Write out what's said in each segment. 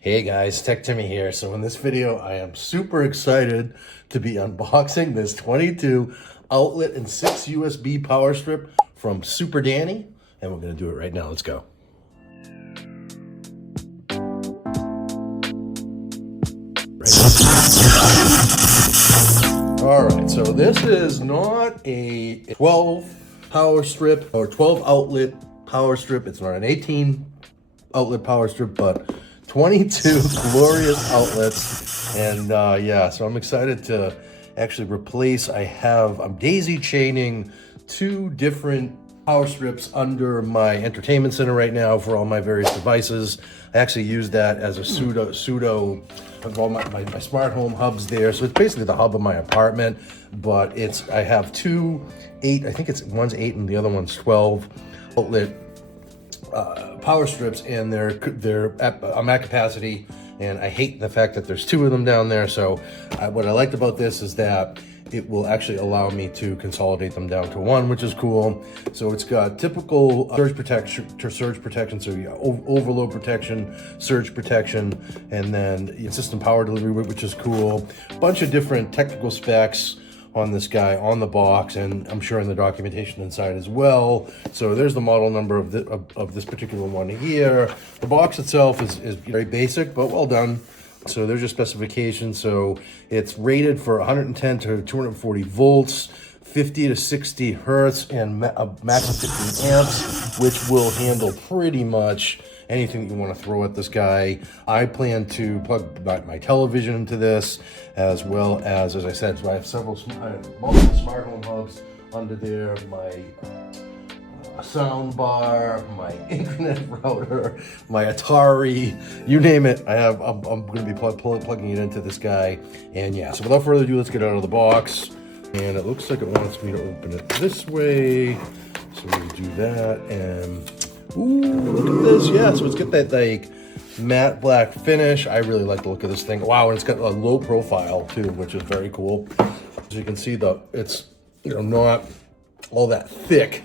Hey guys, Tech Timmy here. So in this video, I am super excited to be unboxing this 22 outlet and 6 USB power strip from SUPERDANNY, and we're gonna do it right now. Let's go. All right, so this is not a 12 power strip or 12 outlet power strip. It's not an 18 outlet power strip, but 22 glorious outlets. And yeah, so I'm excited to actually replace, I'm daisy chaining 2 different power strips under my entertainment center right now for all my various devices. I actually use that as a pseudo of all my smart home hubs there. So it's basically the hub of my apartment, but I have 2 8, I think one's 8 and the other one's 12 outlet power strips, and I'm at capacity, and I hate the fact that there's 2 of them down there. So what I liked about this is that it will actually allow me to consolidate them down to 1, which is cool. So it's got typical surge protection, so yeah, overload protection, surge protection, and then system power delivery, which is cool. Bunch of different technical specs on this guy on the box, and I'm sure in the documentation inside as well. So there's the model number of this particular one here. The box itself is very basic, but well done. So there's your specifications. So it's rated for 110 to 240 volts, 50 to 60 hertz, and a max of 15 amps, which will handle pretty much anything that you want to throw at this guy. I plan to plug my television into this, as well as I said, so I have multiple smart home hubs under there, my sound bar, my internet router, my Atari, you name it. I'm going to be plugging it into this guy. And yeah, so without further ado, let's get out of the box. And it looks like it wants me to open it this way. So we do that, and ooh, look at this. Yeah, so it's got that like matte black finish. I really like the look of this thing. Wow, and it's got a low profile too, which is very cool. As you can see, it's not all that thick.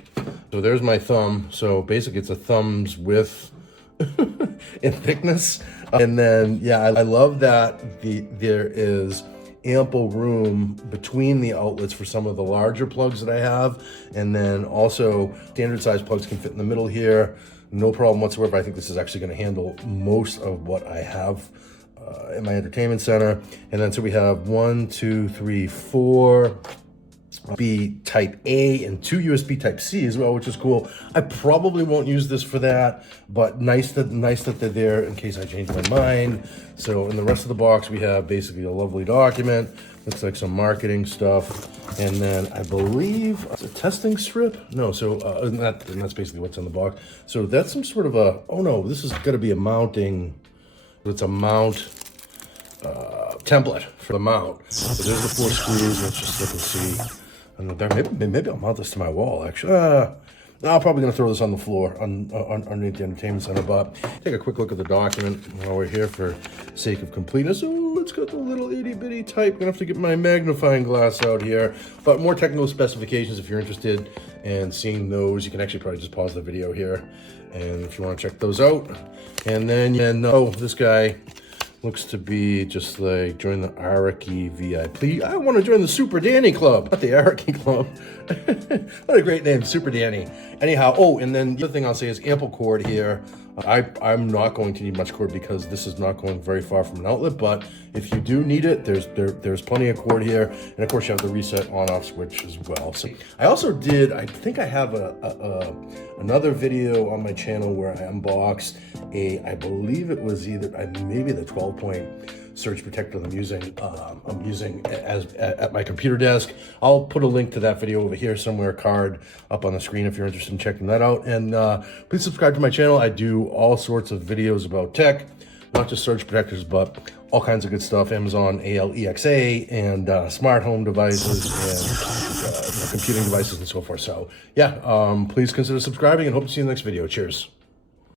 So there's my thumb. So basically it's a thumb's width in thickness. And then yeah, I love that there is ample room between the outlets for some of the larger plugs that I have, and then also standard size plugs can fit in the middle here, no problem whatsoever. I think this is actually going to handle most of what I have in my entertainment center. And then so we have 1 2 3 4 USB type A and 2 USB type C as well, which is cool. I probably won't use this for that, but nice that they're there in case I change my mind. So in the rest of the box, we have basically a lovely document. Looks like some marketing stuff. And then I believe it's a testing strip. No, so and that's basically what's in the box. So that's some sort of oh no, this is gonna be a mounting, it's a mount template for the mount. So there's the 4 screws. Let's just look and see. And maybe I'll mount this to my wall, actually. I'm probably going to throw this on the floor underneath the entertainment center, but take a quick look at the document while we're here for sake of completeness. Oh, it's got the little itty-bitty type. Gonna have to get my magnifying glass out here. But more technical specifications, if you're interested in seeing those, you can actually probably just pause the video here, and if you want to check those out. And then, oh, this guy looks to be just like join the Araki VIP. I want to join the SUPERDANNY Club, not the Araki Club. What a great name, SUPERDANNY. Anyhow, oh, and then the other thing I'll say is ample cord here. I'm not going to need much cord because this is not going very far from an outlet, but if you do need it, there's plenty of cord here. And of course you have the reset on-off switch as well. So I also I think I have another video on my channel where I unbox I believe it was maybe the 12-point surge protector that I'm using at my computer desk. I'll put a link to that video over here somewhere, card up on the screen if you're interested in checking that out. And please subscribe to my channel. I do all sorts of videos about tech, not just surge protectors, but all kinds of good stuff. Amazon Alexa and smart home devices and computing devices and so forth. So yeah, please consider subscribing, and hope to see you in the next video. Cheers.